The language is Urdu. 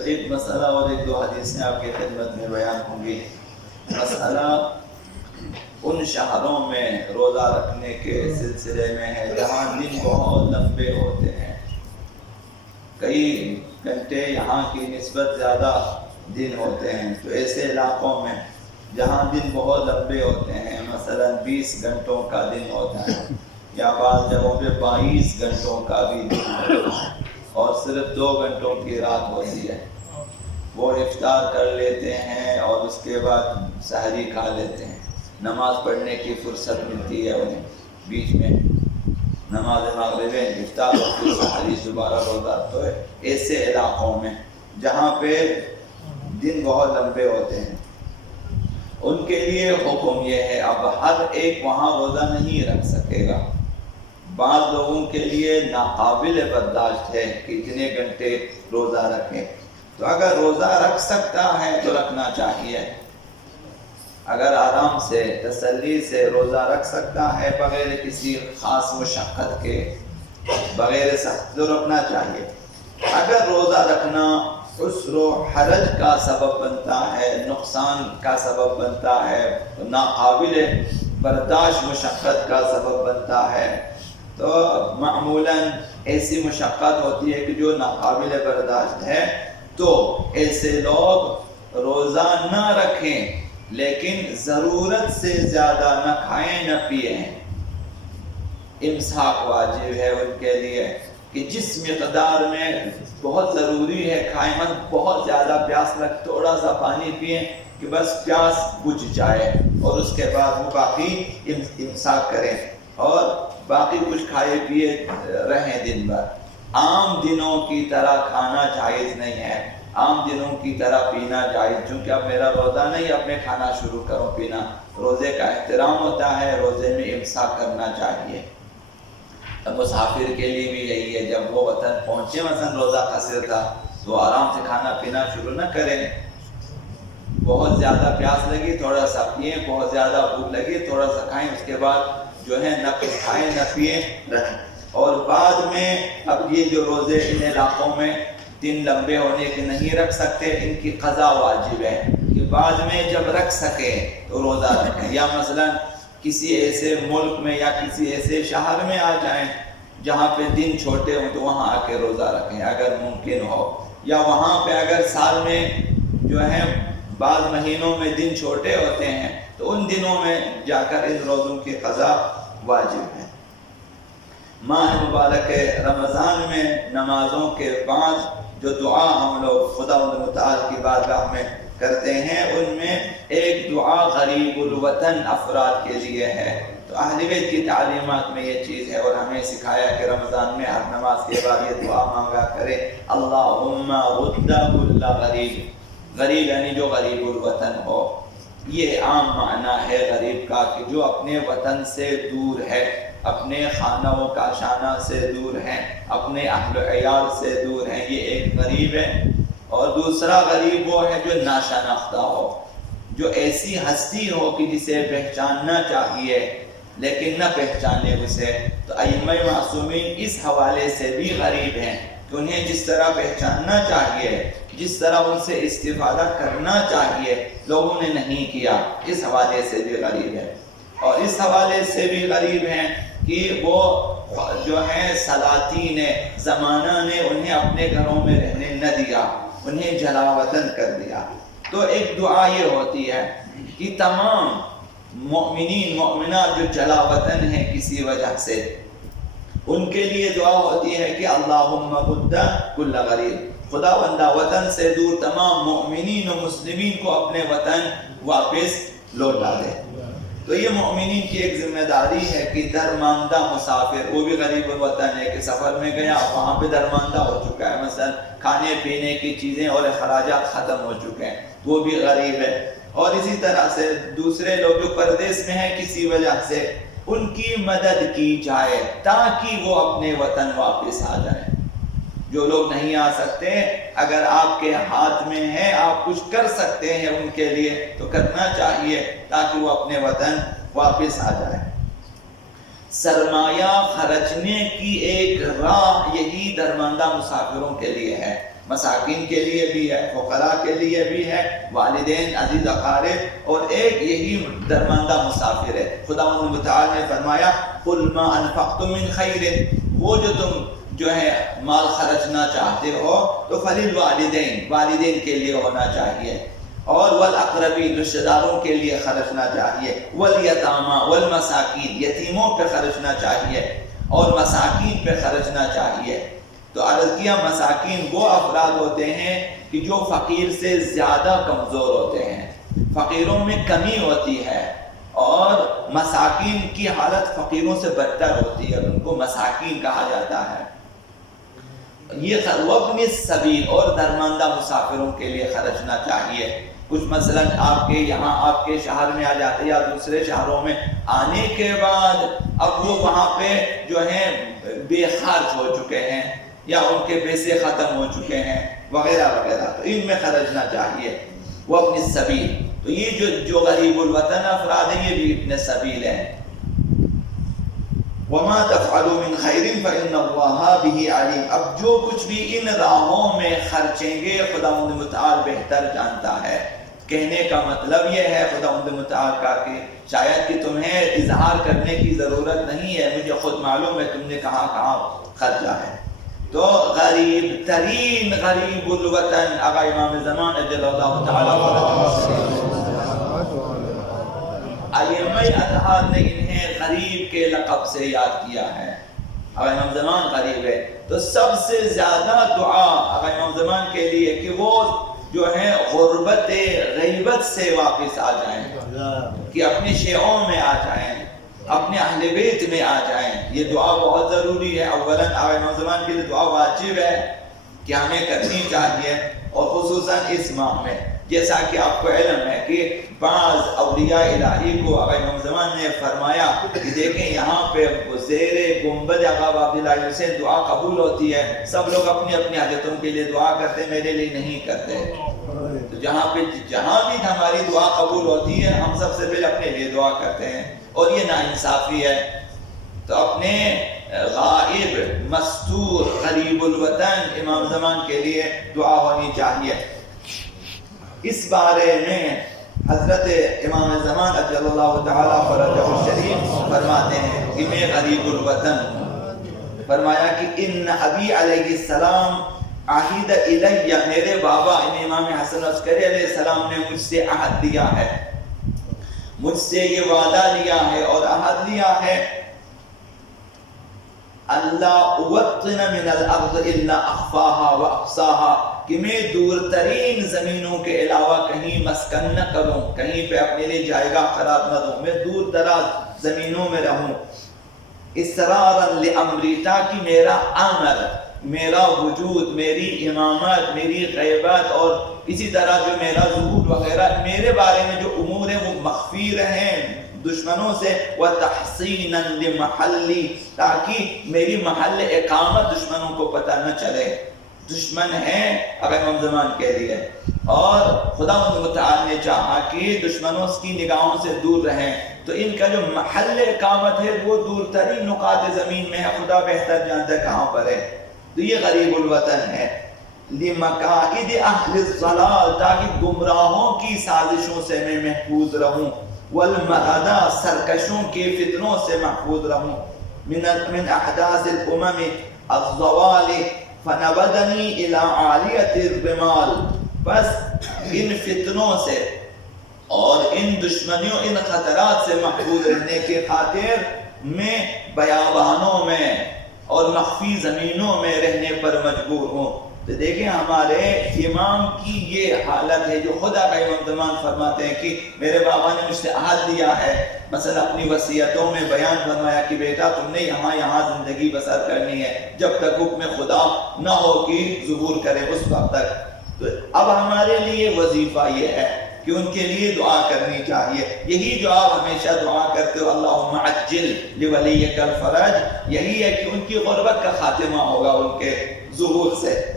تو ایک مسئلہ اور ایک دو حدیثیں آپ کی خدمت میں بیان ہوں گی۔ مسئلہ ان شہروں میں روزہ رکھنے کے سلسلے میں ہے جہاں دن بہت لمبے ہوتے ہیں، کئی گھنٹے یہاں کی نسبت زیادہ دن ہوتے ہیں، تو ایسے علاقوں میں جہاں دن بہت لمبے ہوتے ہیں، مثلا 20 گھنٹوں کا دن ہوتا ہے یا بعض جگہوں پہ 22 گھنٹوں کا بھی دن ہوتا ہے اور صرف 2 گھنٹوں کی رات ہوتی ہے، وہ افطار کر لیتے ہیں اور اس کے بعد سحری کھا لیتے ہیں، نماز پڑھنے کی فرصت ملتی ہے انہیں، بیچ میں نماز مغرب افطار اور پھر سحری دوبارہ روزہ۔ تو ایسے علاقوں میں جہاں پہ دن بہت لمبے ہوتے ہیں ان کے لیے حکم یہ ہے، اب ہر ایک وہاں روزہ نہیں رکھ سکے گا، بعض لوگوں کے لیے ناقابل برداشت ہے کہ اتنے گھنٹے روزہ رکھیں، تو اگر روزہ رکھ سکتا ہے تو رکھنا چاہیے، اگر آرام سے تسلی سے روزہ رکھ سکتا ہے بغیر کسی خاص مشقت کے، بغیر سخت، تو رکھنا چاہیے۔ اگر روزہ رکھنا عسر و حرج کا سبب بنتا ہے، نقصان کا سبب بنتا ہے، ناقابل برداشت مشقت کا سبب بنتا ہے، تو معمولاً ایسی مشقت ہوتی ہے کہ جو ناقابل برداشت ہے، تو ایسے لوگ روزہ نہ رکھیں، لیکن ضرورت سے زیادہ نہ کھائیں نہ پیئیں، امساک واجب ہے ان کے لیے کہ جس مقدار میں بہت ضروری ہے کھائیں، مت بہت زیادہ پیاس لگ تھوڑا سا پانی پئیں کہ بس پیاس بجھ جائے اور اس کے بعد وہ باقی امساک کریں اور باقی کچھ کھائے پیے رہیں دن بھر۔ عام دنوں کی طرح کھانا جائز نہیں ہے، عام دنوں کی طرح پینا جائز، چونکہ اب میرا روزہ نہیں، اب میں کھانا شروع کروں پینا، روزے کا احترام ہوتا ہے، روزے میں امساک کرنا چاہیے۔ اب مسافر کے لیے بھی یہی ہے، جب وہ وطن پہنچے مثلا روزہ قصر تھا تو آرام سے کھانا پینا شروع نہ کریں، بہت زیادہ پیاس لگی تھوڑا سا پئیں، بہت زیادہ بھوک لگی تھوڑا سا کھائیں، اس کے بعد جو ہے نہ کچھ کھائیں نہ پئیں رہیں۔ اور بعد میں اب یہ جو روزے ان علاقوں میں دن لمبے ہونے کے نہیں رکھ سکتے، ان کی قضا واجب ہے کہ بعد میں جب رکھ سکے تو روزہ رکھیں، یا مثلا کسی ایسے ملک میں یا کسی ایسے شہر میں آ جائیں جہاں پہ دن چھوٹے ہوں تو وہاں آ کے روزہ رکھیں اگر ممکن ہو، یا وہاں پہ اگر سال میں جو ہے بعض مہینوں میں دن چھوٹے ہوتے ہیں تو ان دنوں میں جا کر ان روزوں کی قضا واجب ہے۔ ماہ مبارک رمضان میں نمازوں کے بعد جو دعا ہم لوگ خداوند متعال کی بارگاہ میں کرتے ہیں، ان میں ایک دعا غریب الوطن افراد کے لیے ہے، تو اہل بیت کی تعلیمات میں یہ چیز ہے اور ہمیں سکھایا کہ رمضان میں ہر نماز کے بعد یہ دعا مانگا کرے، اللہم رد کل غریب، غریب یعنی جو غریب الوطن ہو، یہ عام معنی ہے غریب کا کہ جو اپنے وطن سے دور ہے، اپنے خانہ و کاشانہ سے دور ہیں، اپنے اہل و عیال سے دور ہیں، یہ ایک غریب ہے۔ اور دوسرا غریب وہ ہے جو ناشناختہ ہو، جو ایسی ہستی ہو کہ جسے پہچاننا چاہیے لیکن نہ پہچانے اسے، تو ائمہ معصومین اس حوالے سے بھی غریب ہیں کہ انہیں جس طرح پہچاننا چاہیے، جس طرح ان سے استفادہ کرنا چاہیے لوگوں نے نہیں کیا، اس حوالے سے بھی غریب ہے۔ اور اس حوالے سے بھی غریب ہیں کہ وہ جو ہیں سلاطین زمانہ نے انہیں اپنے گھروں میں رہنے نہ دیا، انہیں جلا وطن کر دیا۔ تو ایک دعا یہ ہوتی ہے کہ تمام مؤمنین مؤمنات جو جلا وطن ہیں کسی وجہ سے، ان کے لیے دعا ہوتی ہے کہ اللہم رد کل غریب، خداوندہ وطن سے دور تمام مؤمنین و مسلمین کو اپنے وطن واپس لوٹا دے۔ تو یہ مومنین کی ایک ذمہ داری ہے کہ درماندہ مسافر، وہ بھی غریب الوطن ہے کہ سفر میں گیا وہاں پہ درماندہ ہو چکا ہے، مثلا کھانے پینے کی چیزیں اور اخراجات ختم ہو چکے ہیں، وہ بھی غریب ہے۔ اور اسی طرح سے دوسرے لوگ جو پردیس میں ہیں کسی وجہ سے، ان کی مدد کی جائے تاکہ وہ اپنے وطن واپس آ جائیں۔ جو لوگ نہیں آ سکتے، اگر آپ کے ہاتھ میں ہے آپ کچھ کر سکتے ہیں ان کے لیے تو کرنا چاہیے تاکہ وہ اپنے وطن واپس آ جائیں۔ سرمایہ خرچنے کی ایک راہ یہی درماندہ مسافروں کے لیے ہے۔ مساکین کے لیے بھی ہے، فقراء کے لیے بھی ہے، والدین، عزیز اقارب، اور ایک یہی درماندہ مسافر ہے۔ خداوند متعال نے فرمایا قُلْ مَا أَنفَقْتُم مِّن خَيْرٍ، وہ جو تم جو ہے مال خرچنا چاہتے ہو تو فَلِلْوَالِدَيْنِ، والدین کے لیے ہونا چاہیے، اور والاقربین، رشتہ داروں کے لیے خرچنا چاہیے، والیتاما والمساکین، یتیموں پہ خرچنا چاہیے اور مساکین پہ خرچنا چاہیے۔ تو عرض کیا مساکین وہ افراد ہوتے ہیں کہ جو فقیر سے زیادہ کمزور ہوتے ہیں، فقیروں میں کمی ہوتی ہے، اور مساکین کی حالت فقیروں سے بدتر ہوتی ہے، ان کو مساکین کہا جاتا ہے۔ یہ وابن السبیل، اور درماندہ مسافروں کے لیے خرچنا چاہیے۔ کچھ مثلا آپ کے یہاں آپ کے شہر میں آ جاتے یا دوسرے شہروں میں آنے کے بعد اب وہ وہاں پہ جو ہیں بے خرچ ہو چکے ہیں یا ان کے پیسے ختم ہو چکے ہیں وغیرہ وغیرہ، تو ان میں خرچنا چاہیے۔ وابن السبیل، تو یہ جو غریب الوطن افراد ہیں یہ بھی ابن سبیل ہیں۔ وَمَا تَفْعَلُوا مِنْ خَيْرٍ فَإِنَّ اللَّهَ بِهِ عَلِيمٌ، اب جو کچھ بھی ان راہوں میں خرچیں گے خداوند متعال بہتر جانتا ہے۔ کہنے کا مطلب یہ ہے خداوند متعال کا کہ شاید کہ تمہیں اظہار کرنے کی ضرورت نہیں ہے، مجھے خود معلوم ہے تم نے کہاں کہاں خرچا ہے۔ تو غریب ترین غریب الوطن آقا امام زمان اجل اللہ تعالیٰ ائمہ اطہار نے انہیں غریب کے لقب سے یاد کیا ہے۔ آقا امام زمان غریب ہے، تو سب سے زیادہ دعا آقا امام زمان کے لیے کہ وہ جو ہیں غربت غیبت سے واپس آ جائیں، کہ اپنے شیعوں میں آ جائیں، اپنے اہل بیت میں آ جائیں۔ یہ دعا بہت ضروری ہے۔ اولاً آقا امام زمان کے لیے دعا واجب ہے کہ ہمیں کرنی چاہیے، اور خصوصاً اس ماہ میں، جیسا کہ آپ کو علم ہے کہ بعض اولیاء الہی کو آقا امام زمان نے فرمایا کہ دیکھیں یہاں پہ زیر گنبد آقا عبداللہ سے دعا قبول ہوتی ہے، سب لوگ اپنی اپنی حاجتوں کے لیے دعا کرتے، میرے لیے نہیں کرتے۔ تو جہاں بھی ہماری دعا قبول ہوتی ہے ہم سب سے پہلے اپنے لیے دعا کرتے ہیں، اور یہ ناانصافی ہے۔ تو اپنے غائب مستور غریب الوطن امام زمان کے لیے دعا ہونی چاہیے۔ اس بارے میں حضرت امام زمان اجل اللہ تعالیٰ فرجہ الشریف فرماتے ہیں کہ میں غریب الوطن ہوں۔ فرمایا کہ ان ابی علیہ السلام عہد الیہ، میرے بابا امام حسن عسکری علیہ السلام نے مجھ سے عہد لیا ہے، مجھ سے یہ وعدہ لیا ہے اور عہد لیا ہے، اللہ اوطن من الارض الا اخفاها واقصاها، کہ میں دور ترین زمینوں کے علاوہ کہیں مسکن نہ کروں، کہیں پہ اپنے لیے جائے گا قرار نہ دوں، میں دور دراز زمینوں میں رہوں، اسرارا لامری، تاکہ میرا امر، میرا وجود، میری امامت، میری غیبت اور اسی طرح جو میرا ظہور وغیرہ میرے بارے میں جو امور ہیں وہ مخفی رہیں دشمنوں سے، وَتَحْصِينًا لِمَحَلِّ، تاکہ میری محل اقامت دشمنوں کو پتہ نہ چلے۔ دشمن ہیں آقا امام زمان کے لیے، اور خدا متعال نے چاہا کہ دشمنوں کی نگاہوں سے دور رہیں، تو ان کا جو محل اقامت ہے وہ دور ترین نقاط زمین میں ہے، خدا بہتر جانتا ہے کہاں پر ہے۔ تو یہ غریب الوطن ہے۔ لِمَقَائِدِ أَهْلِ الضَّلَالِ، تاکہ گمراہوں کی سازشوں سے میں محفوظ رہوں، والمرادہ سرکشوں کے فتنوں سے محفوظ رہوں، من احداث الامم الضوال فنبذنی الی عالیۃ الرمال، بس ان فتنوں سے اور ان دشمنیوں ان خطرات سے محفوظ رہنے کے خاطر میں بیابانوں میں اور مخفی زمینوں میں رہنے پر مجبور ہوں۔ تو دیکھیں ہمارے امام کی یہ حالت ہے جو خدا کا امام زمان فرماتے ہیں کہ میرے بابا نے مجھ سے عہد لیا ہے، مثلا اپنی وصیتوں میں بیان فرمایا کہ بیٹا تم نے یہاں زندگی بسر کرنی ہے جب تک حکم خدا نہ ہو کہ ظہور کرے اس وقت تک۔ تو اب ہمارے لیے وظیفہ یہ ہے کہ ان کے لیے دعا کرنی چاہیے، یہی جو آپ ہمیشہ دعا کرتے ہو اللہم عجل لولیک الفرج، یہی ہے کہ ان کی غربت کا خاتمہ ہوگا ان کے ظہور سے۔